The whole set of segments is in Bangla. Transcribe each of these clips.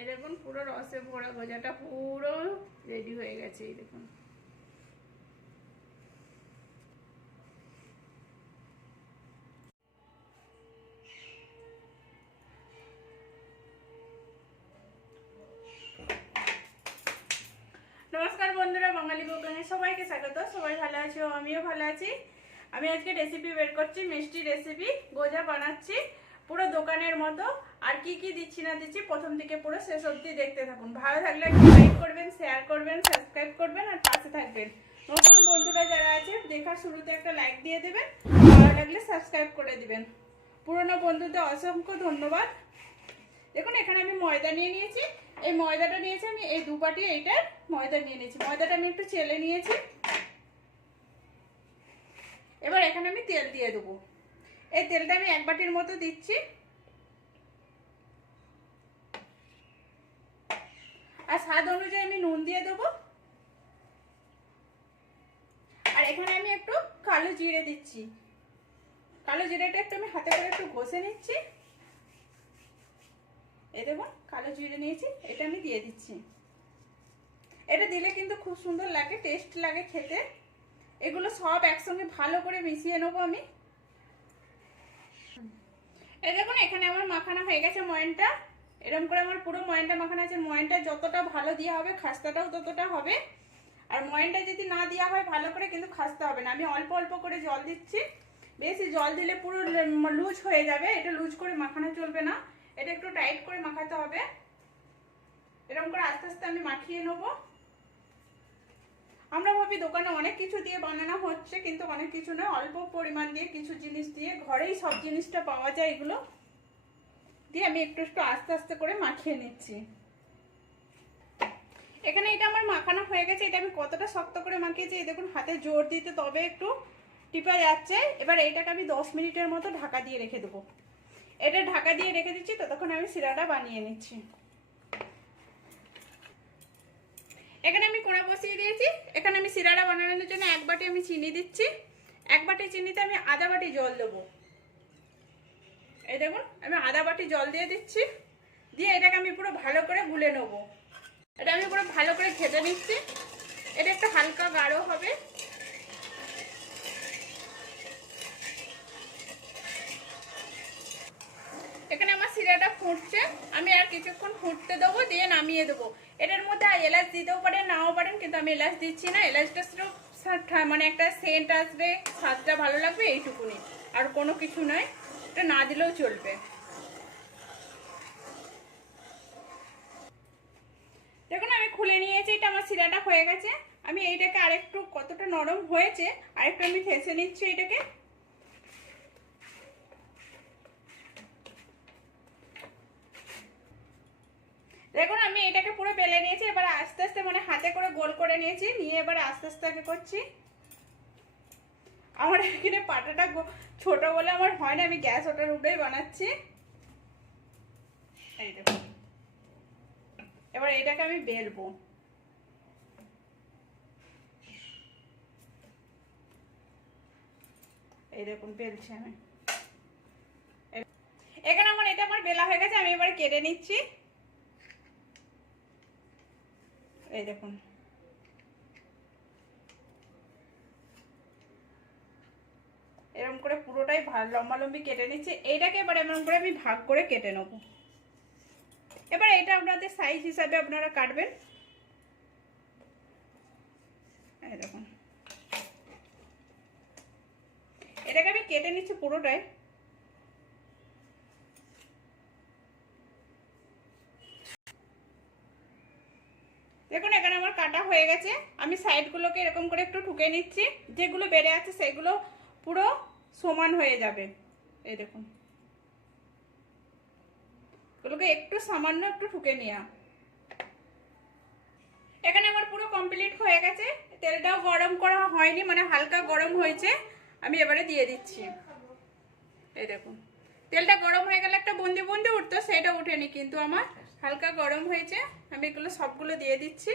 এই দেখুন, পুরো রসে ভরা গজাটা পুরো রেডি হয়ে গেছে, এই দেখুন। নমস্কার বন্ধুরা, বাঙালি কুকিংয়ে সবাইকে স্বাগত। সবাই ভালো আছো? আমিও ভালো আছি। আমি আজকে রেসিপি বের করছি, মিষ্টি রেসিপি গোজা বানাচ্ছি। পুরো দোকানের মতো। কি কি দিচ্ছি না দিচ্ছি, প্রথম থেকে পুরো শেষ অবধি দেখতে থাকুন। ভালো থাকলে একটা লাইক করবেন শেয়ার করবেন সাবস্ক্রাইব করবেন আর পাশে থাকবেন। নতুন বন্ধুরা যারা আছে, দেখার শুরুতে একটা লাইক দিয়ে দেবেন, ভালো লাগলে সাবস্ক্রাইব করে দিবেন। পুরনো বন্ধুদের অসংখ্য ধন্যবাদ। দেখুন, এখানে আমি ময়দা নিয়ে নিয়েছি। এই ময়দাটা নিয়েছি আমি, এই দু বাটি এইটার ময়দা নিয়ে নিয়েছি। ময়দাটা আমি একটু চেলে নিয়েছি। এবার এখানে আমি তেল দিয়ে দেবো। এই তেলটা আমি এক বাটির মতো দিচ্ছি। আর স্বাদ অনুযায়ী আমি নুন দিয়ে দেবো। আর এখানে আমি একটু কালো জিরে দিচ্ছি। কালো জিরেটা একটু আমি হাতে করে একটু ঘষে নিচ্ছি। এই দেখুন, কালো জিরে নিয়েছি, এটা আমি দিয়ে দিচ্ছি। এটা দিলে কিন্তু খুব সুন্দর লাগে টেস্ট লাগে খেতে। এগুলো সব একসঙ্গে ভালো করে মিশিয়ে নেব আমি। এ দেখুন, এখানে আমার মাখানা হয়ে গেছে ময়নটা। এরকম করে আমার পুরো ময়নটা মাখানো আছে। ময়নটা যতটা ভালো দেওয়া হবে, খাস্তাটাও ততটা হবে। আর ময়নটা যদি না দেওয়া হয় ভালো করে কিন্তু খাস্তা হবে না। আমি অল্প অল্প করে জল দিচ্ছি। বেশি, জল দিলে পুরো লুজ হয়ে যাবে। এটা লুজ করে মাখানো চলবে না। এটা একটু টাইট করে মাখাতে হবে। এরকম করে আস্তে আস্তে আমি মাখিয়ে নেব। আমরা ভাবি দোকানে অনেক কিছু দিয়ে বানানো হচ্ছে, কিন্তু অনেক কিছু নয়। অল্প পরিমাণ দিয়ে কিছু জিনিস দিয়ে ঘরেই সব জিনিসটা পাওয়া যায় এগুলো। দিয়ে আমি একটু একটু আস্তে আস্তে করে মাখিয়ে নিচ্ছি। এখানে এটা আমার মাখানো হয়ে গেছে, এটা আমি কতটা শক্ত করে মাখিয়েছি, এই দেখুন, হাতে জোর দিতে তবে একটু টিপা যাচ্ছে। এবার এইটাকে আমি দশ মিনিটের মতো ঢাকা দিয়ে রেখে দেবো। এটা ঢাকা দিয়ে রেখে দিচ্ছি, ততক্ষণ আমি সিরাটা বানিয়ে নিচ্ছি। এখানে আমি কোড়া বসিয়ে দিয়েছি, এখানে আমি সিরাটা বানানোর জন্য এক বাটি আমি চিনি দিচ্ছি। এক বাটি চিনিতে আমি আধা বাটি জল দেবো। এই দেখুন, আমি আধা বাটি জল দিয়ে দিচ্ছি। দিয়ে এটাকে আমি পুরো ভালো করে গুলে নেব। এটা আমি পুরো ভালো করে খেতে নিচ্ছি। এটা একটু হালকা গাঢ় হবে। এখানে আমার সিরাটা ফুটছে। আমি আর কিছুক্ষণ ফুটতে দেবো, দিয়ে নামিয়ে দেবো। এটার মধ্যে এলাচ দিতেও পারেন, নাও পারেন, কিন্তু আমি এলাচ দিচ্ছি না। এলাচটা শুধু মানে একটা সেন্ট আসবে, স্বাদটা ভালো লাগবে এইটুকুনি। আর কোনো কিছু নয়। এটা না দিলেও চলবে। দেখুন, আমি খুলে নিয়েছি, এটা আমার সিরাটা হয়ে গেছে। আমি এইটাকে আরেকটু কতটা নরম হয়েছে, আরেকটু আমি ঠেসে নিচ্ছি এটাকে। দেখুন, আমি এটাকে পুরো বেলে নিয়েছি, এবার আস্তে আস্তে মানে হাতে করে গোল করে নিয়েছি, নিয়ে এবার আস্তে আস্তে করছি। আমার এখানে পাটাটা ছোট বলে আমার হয় না, আমি গ্যাস ওটার উপরেই বানাচ্ছি। এই দেখুন এবার এটাকে আমি বেলবো। এই দেখুন, বেলছি আমি। এখানে আমার, এটা আমার বেলা হয়ে গেছে, আমি এবার কেটে নিচ্ছি। এই দেখুন। এরকম করে পুরোটাই লম্বা লম্বি কেটে নিচ্ছি। এইটাকে এবার এমন করে আমি ভাগ করে কেটে নেব। এবার এটা আপনাদের সাইজ হিসাবে আপনারা কাটবেন। দেখুন। এটাকে আমি কেটে নিচ্ছি পুরোটাই। দেখুন, এখানে আমার কাটা হয়ে গেছে। আমি সাইডগুলোকে এরকম করে একটু ঠুকে নিচ্ছি। যেগুলো বেড়ে আছে, সেগুলো পুরো সমান হয়ে যাবে। এই দেখুন। এগুলোকে একটু সামান্য একটু ঠুকে নেওয়া এখানে আমার পুরো কমপ্লিট হয়ে গেছে। তেলটাও গরম করা হয়নি মানে হালকা গরম হয়েছে। আমি এবারে দিয়ে দিচ্ছি। এই দেখুন। তেলটা গরম হয়ে গেলে একটা বন্দি বন্দি উঠতো, সেটা উঠেনি, কিন্তু আমার হালকা গরম হয়েছে। আমি এগুলো সবগুলো দিয়ে দিচ্ছি।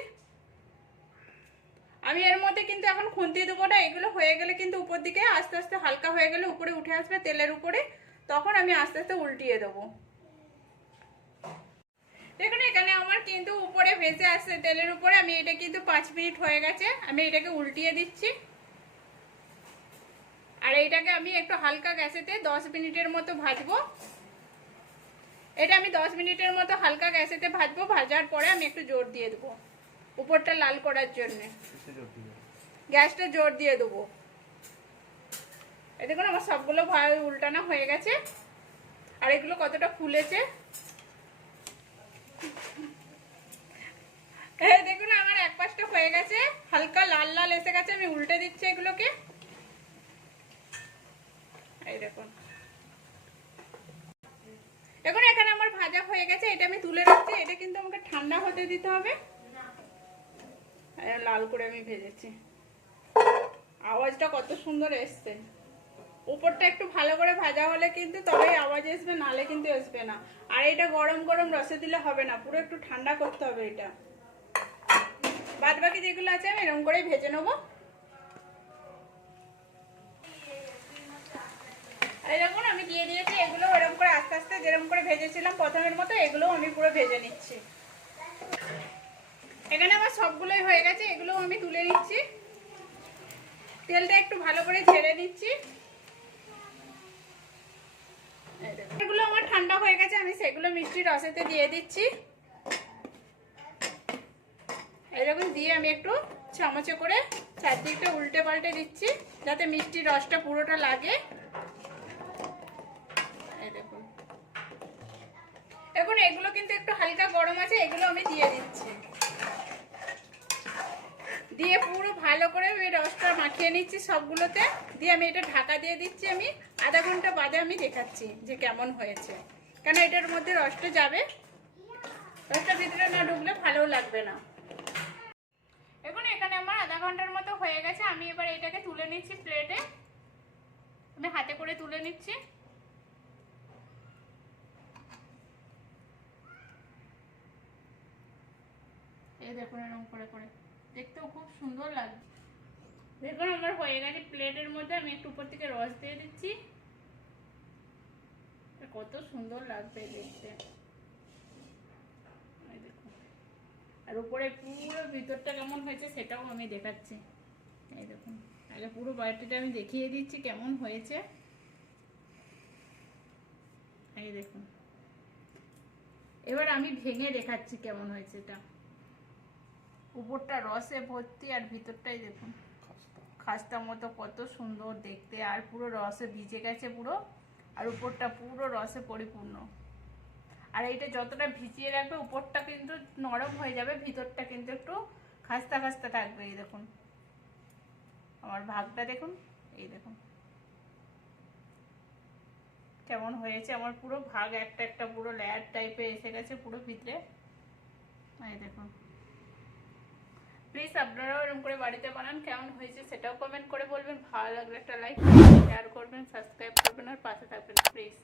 আমি এর মধ্যে কিন্তু এখন খুন্তি দেবো না এগুলো হয়ে গেলে কিন্তু উপর দিকে আস্তে আস্তে হালকা হয়ে গেলে উপরে উঠে আসবে তেলের উপরে, তখন আমি আস্তে আস্তে উল্টিয়ে দেবো। দেখুন, এখানে আমার কিন্তু উপরে ভেসে আসছে তেলের উপরে, আমি এটা কিন্তু পাঁচ মিনিট হয়ে গেছে, আমি এটাকে উল্টিয়ে দিচ্ছি। আর এইটাকে আমি একটু হালকা গ্যাসেতে দশ মিনিটের মতো ভাজবো। এটা আমি দশ মিনিটের মতো হালকা গ্যাসেতে ভাজবো, ভাজার পরে আমি একটু জোর দিয়ে দেবো। উপরটা লাল করার জন্যে। গ্যাসটা জোর দিয়ে দেবো। এই দেখুন আমার সবগুলো ভালো উল্টানো হয়ে গেছে। আর এগুলো কতটা ফুলেছে? দেখুন আমার এক পাশটা হয়ে গেছে। হালকা লাল লাল এসে গেছে। আমি উল্টে দিচ্ছি এগুলোকে। এই দেখুন। দেখুন এখানে আমার ভাজা হয়ে গেছে। এটা আমি তুলে রাখছি। এটা কিন্তু আমাকে ঠান্ডা হতে দিতে হবে। লাল করে আমি ভেজেছি। আওয়াজটা কত সুন্দর এসছে। উপরটা একটু ভালো করে ভাজা হলে কিন্তু তবেই আওয়াজ আসবে, নালে কিন্তু আসবে না। আর এটা গরম গরম রসে দিলে হবে না, পুরো একটু ঠান্ডা করতে হবে এটা। বাদ বাকি যেগুলো আছে আমি এরকম করে ভেজে নেব। দেখুন, আমি দিয়ে দিয়েছি, এগুলো এরকম করে আস্তে আস্তে যেরকম করে ভেজেছিলাম প্রথমের মতো এগুলো আমি পুরো ভেজে নিচ্ছি। এখানে আমার সবগুলোই হয়ে গেছে এগুলো আমি তুলে নিচ্ছি। তেলটা একটু ভালো করে ঝেড়ে নিচ্ছি। এগুলো আমার ঠান্ডা হয়ে গেছে, আমি সেগুলো মিষ্টি রসেতে দিয়ে দিচ্ছি। এরকম দিয়ে আমি একটু চামচে করে চারদিকটা উল্টে পাল্টে দিচ্ছি, যাতে মিষ্টির রসটা পুরোটা লাগে। দেখুন এগুলো কিন্তু একটু হালকা গরম আছে, এগুলো আমি দিয়ে দিচ্ছি। দিয়ে পুরো ভালো করে ওই রসটা মাখিয়ে নিচ্ছি সবগুলোতে। দিয়ে আমি এটা ঢাকা দিয়ে দিচ্ছি আমি। আধা ঘণ্টা বাদে আমি দেখাচ্ছি যে কেমন হয়েছে। কেন এটার মধ্যে রসটা যাবে? রসটা ভিতরে না ঢুকলে ভালো লাগবে না। এখন এখানে আমার আধা ঘণ্টার মতো হয়ে গেছে। আমি এবার এটাকে তুলে নিচ্ছি প্লেটে। আমি হাতে করে তুলে নিচ্ছি। এই দেখুন, এরকম করে করে। দেখতেও খুব সুন্দর লাগছে। দেখুন, আমার হয়ে গেছে প্লেটের মধ্যে, আমি একটু উপর থেকে রস দিয়ে দিচ্ছি। কত সুন্দর লাগবে দেখতে। আর উপরে পুরো ভিতরটা কেমন হয়েছে সেটাও আমি দেখাচ্ছি। এই দেখুন, আগে পুরো বাটিটা আমি দেখিয়ে দিচ্ছি কেমন হয়েছে। এই দেখুন। এবার আমি ভেঙে দেখাচ্ছি কেমন হয়েছে এটা। উপরটা রসে ভর্তি আর ভিতরটাই দেখুন। খাস্তা। মতো কত সুন্দর দেখতে আর পুরো রসে ভিজে গেছে পুরো আর উপরটা পুরো রসে পরিপূর্ণ। আর এইটা যতটা ভিজিয়ে রাখবে উপরটা কিন্তু নরম হয়ে যাবে ভিতরটা কিন্তু একটু খাস্তা খাস্তা থাকবে এই দেখুন। আমার ভাগটা দেখুন এই দেখুন। কেমন হয়েছে আমার পুরো ভাগ একটা একটা পুরো লেয়ার টাইপের এসে গেছে পুরো ভিতরে। এই দেখুন। প্লিজ আপনারাও এরকম করে বাড়িতে বানান, কেমন হয়েছে সেটাও কমেন্ট করে বলবেন। ভালো লাগলে একটা লাইক শেয়ার করবেন সাবস্ক্রাইব করবেন, আর পাশে থাকবেন প্লিজ